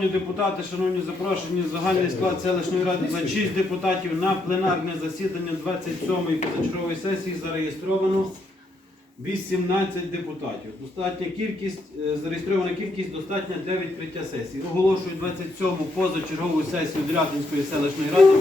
Шановні депутати, шановні запрошені, загальний склад селищної ради 26 депутатів на пленарне засідання 27-ї позачергової сесії зареєстровано 18 депутатів. Достатня кількість, е, зареєстрована кількість достатня для відкриття сесії. Оголошую 27-му позачергову сесію Делятинської селищної ради.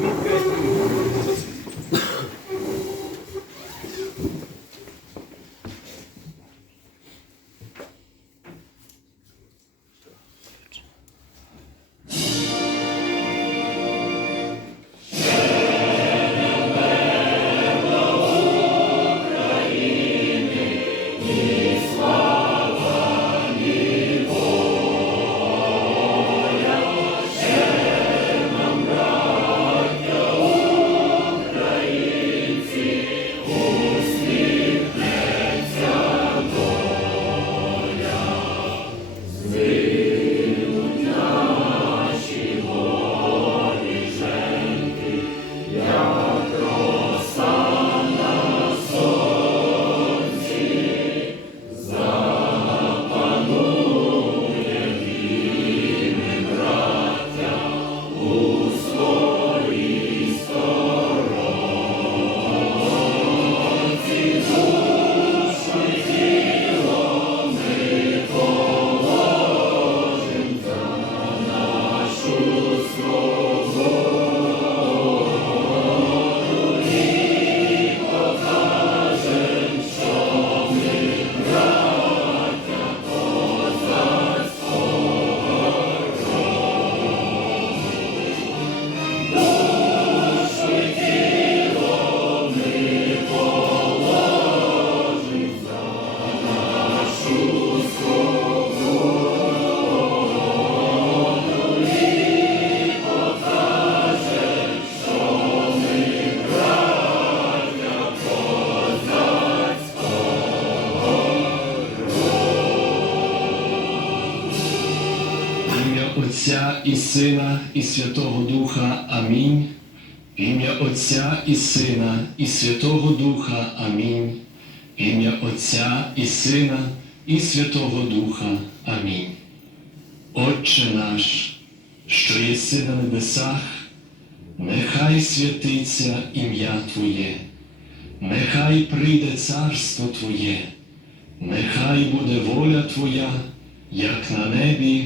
Отця і Сина, і Святого Духа. Амінь. Ім'я Отця і Сина, і Святого Духа. Амінь. Ім'я Отця і Сина, і Святого Духа. Амінь. Отче наш, що єси на небесах, нехай святиться ім'я Твоє, нехай прийде царство Твоє, нехай буде воля Твоя, як на небі,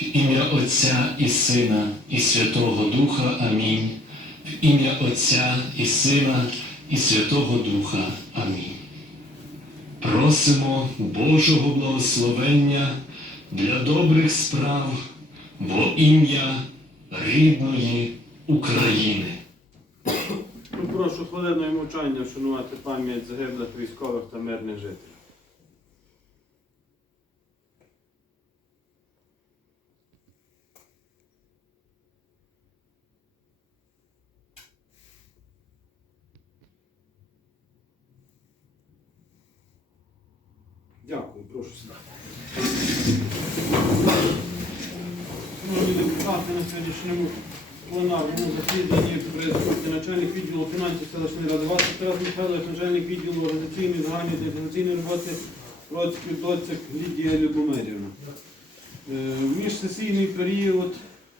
В ім'я Отця і Сина, і Святого Духа. Амінь. В ім'я Отця і Сина, і Святого Духа. Амінь. Просимо Божого благословення для добрих справ во ім'я рідної України. Прошу хвилиною мовчання вшанувати пам'ять загиблих військових та мирних жителів. Дякую, прошу сідати. На сьогоднішньому пленарному засіданні присутні начальник відділу фінансів селищної ради Василь Тарас Михайлович, начальник відділу організаційної загальної та роботи Процьків Доцик Лідія Любомирівна. Е, В міжсесійний період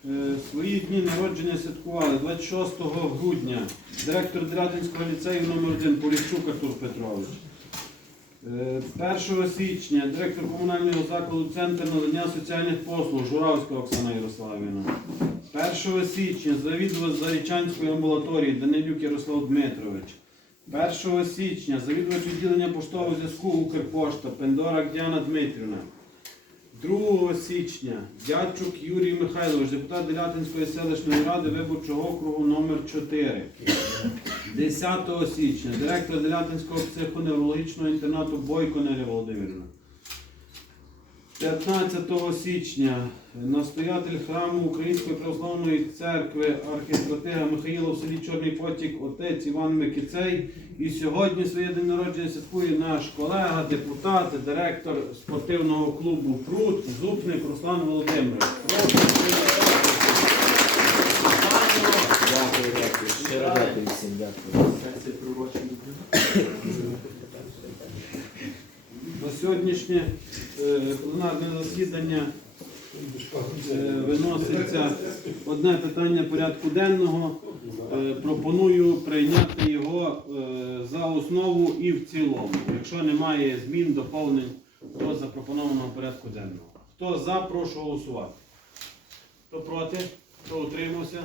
е, свої дні народження святкували 26 грудня директор Драдинського ліцею номер 1 Поліщук Артур Петрович. Е, 1 січня директор комунального закладу Центр надання соціальних послуг Журавська Оксана Ярославівна. 1 січня завідувач Зарічанської амбулаторії Данилюк Ярослав Дмитрович. 1 січня завідувач відділення поштового зв'язку Укрпошта Пендорак Діана Дмитрівна. 2 січня Дядчук Юрій Михайлович, депутат Делятинської селищної ради виборчого округу номер 4 10 січня директор Делятинського психоневрологічного інтернату Бойко Неля Володимирівна. 15 січня настоятель храму Української православної церкви архістратига Михаїла в селі Чорний Потік, отець Іван Микицей. І сьогодні своє день народження святкує наш колега, депутат, директор спортивного клубу Прут, Зупник Руслан Володимирович. Прошу привітати. Дякую, дякую. Щиро дякую всім, дякую. На сьогоднішнє е, пленарне засідання е, виноситься одне питання порядку денного. Е, Пропоную прийняти його за основу і в цілому, якщо немає змін, доповнень до запропонованого порядку денного. Хто за, прошу голосувати. Хто проти? Хто утримався?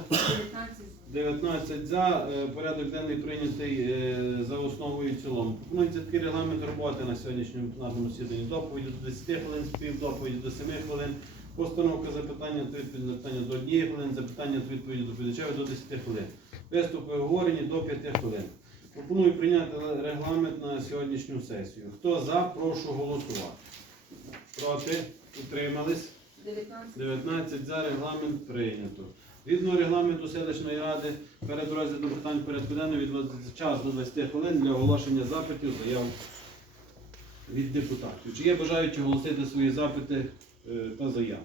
19 за. Е, Порядок денний прийнятий е, за основу і в цілому. Пропонується такий регламент роботи на сьогоднішньому пленарному засіданні. Доповіді до 10 хвилин, співдоповіді до 7 хвилин, постановка запитання та відповіді на питання до 1 хвилин, запитання та відповіді до доповідача до 10 хвилин. Виступи говорені до 5 хвилин. Пропоную прийняти регламент на сьогоднішню сесію. Хто за, прошу голосувати. Проти? Утримались? 19 за регламент прийнято. Згідно регламенту селищної ради перед розглядом питань порядку денного відводиться час до 20 хвилин для оголошення запитів, заяв від депутатів. Чи є бажаючі оголосити свої запити е, та заяви?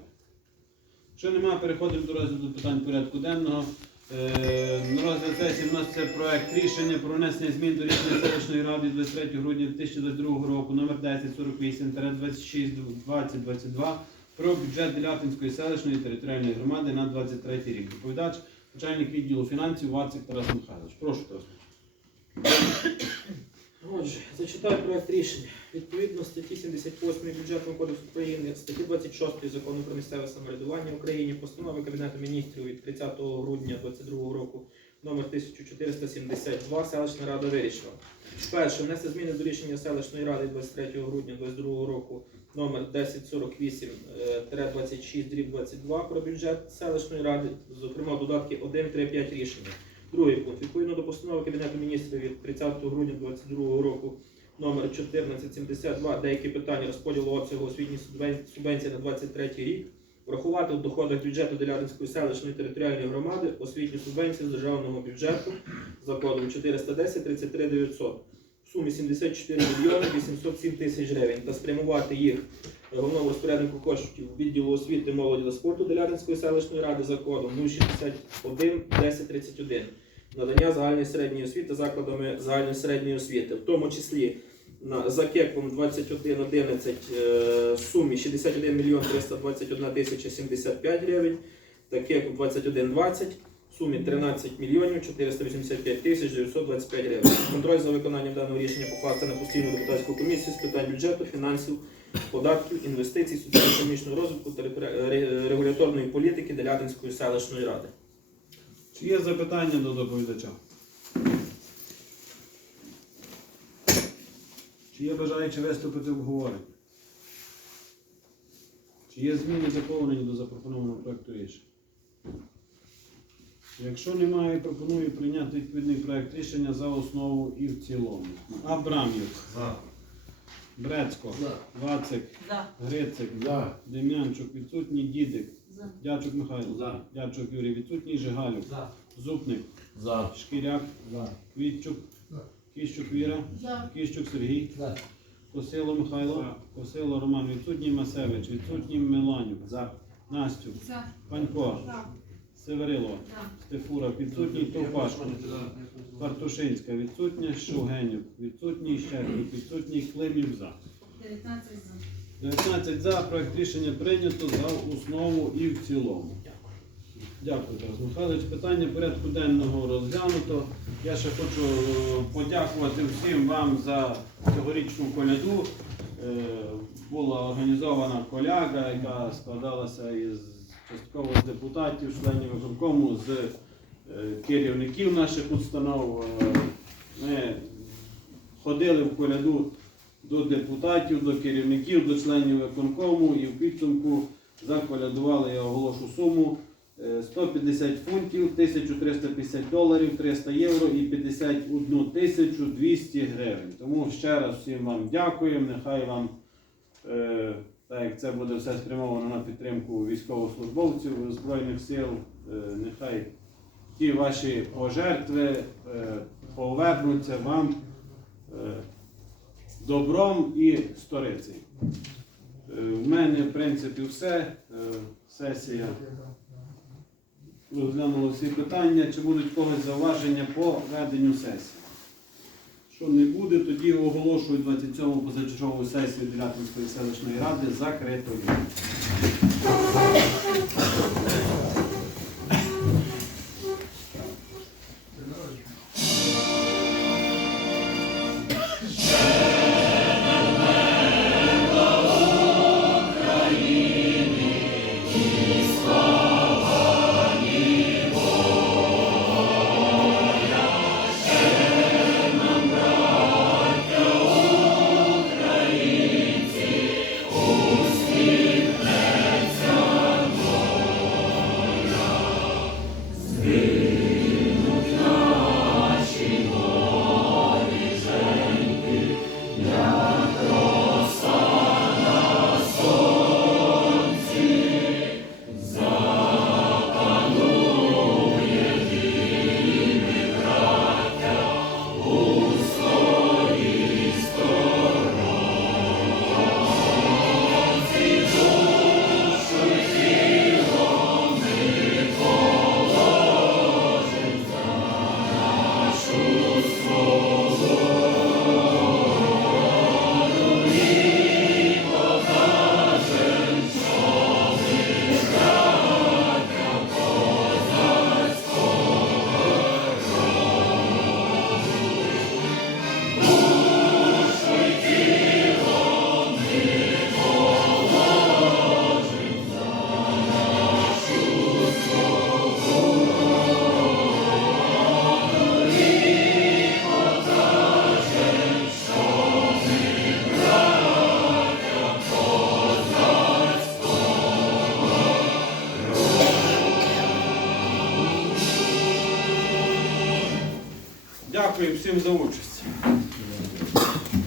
Якщо немає, переходимо до розгляду питань порядку денного. Е, На розгляд сесії вноситься проект рішення про внесення змін до рішення селищної ради 23 грудня 2022 року номер 1048 26 20 22 про бюджет Делятинської селищної територіальної громади на 23 рік. Доповідач, начальник відділу фінансів Вацик Тарас Михайлович. Прошу Тарас. Отже, зачитаю проект рішення. Відповідно статті 78 Бюджетного кодексу України, статті 26 Закону про місцеве самоврядування Україні, постанови Кабінету міністрів від 30 грудня 2022 року номер 1472 селищна рада вирішила. Перше, внести зміни до рішення селищної ради 23 грудня 2022 року номер 1048 е, 26 дріб 22 про бюджет селищної ради, зокрема додатки 1, 3, 5 рішення. Другий пункт. Відповідно до постанови Кабінету міністрів від 30 грудня 2022 року номер 1472 деякі питання розподілу обсягу освітньої субвенції на 23 рік врахувати в доходах бюджету Деляринської селищної територіальної громади освітню субвенцію з державного бюджету за кодом 410 33 900 сумі 74 мільйони 807 тисяч гривень та спрямувати їх головному розпоряднику коштів відділу освіти, молоді та спорту Деляринської селищної ради за кодом 061 1031 надання загальної середньої освіти закладами загальної середньої освіти, в тому числі за кеком 2111 е, в сумі 61 мільйон 321 тисяча 75 гривень та кеком 2120 в сумі 13 мільйонів 485 тисяч 925 гривень. Контроль за виконанням даного рішення покласти на постійну депутатську комісію з питань бюджету, фінансів, податків, інвестицій, соціально-економічного розвитку та ре- ре- регуляторної політики Делятинської селищної ради. Чи є запитання до доповідача? Чи є бажаючі виступити в обговоренні? Чи є зміни доповнені до запропонованого проекту рішення? Якщо немає, пропоную прийняти відповідний проект рішення за основу і в цілому. Абрамів. Брецько. Вацик. Грицик. Дем'янчук відсутній. Дідик. Дячук Михайло. Дячук Юрій відсутній. Жигалюк. Зупник. За. Шкіряк. Квітчук. Кіщук Віра. Кіщук Сергій. Косило Михайло. Косило Роман відсутній. Масевич. Відсутній Меланюк. Настюк. Панько. Северило. Стефура. Відсутній Товпашко. Партушинська. Відсутня. Шугенюк. Відсутній Щербик. Відсутній Климів. За. 19 за. 19 за. Проект рішення прийнято за основу і в цілому. Дякую, Тарас Михайлович. Питання порядку денного розглянуто. Я ще хочу е, подякувати всім вам за цьогорічну коляду. Е, Була організована коляга, яка складалася із частково з депутатів, членів виконкому, з е, керівників наших установ. Е, Ми ходили в коляду до депутатів, до керівників, до членів виконкому і в підсумку заколядували, я оголошу суму. е, 150 фунтів, 1350 доларів, 300 євро і 51 тисячу 200 гривень. Тому ще раз всім вам дякуємо. Нехай вам е, так як це буде все спрямовано на підтримку військовослужбовців Збройних сил, е, нехай ті ваші пожертви е, повернуться вам е, добром і сторицею. В мене, в принципі, все. Сесія розглянула всі питання. Чи будуть когось зауваження по веденню сесії? Що не буде, тоді оголошую 27-му позачергову сесію Делятинської селищної ради закритою.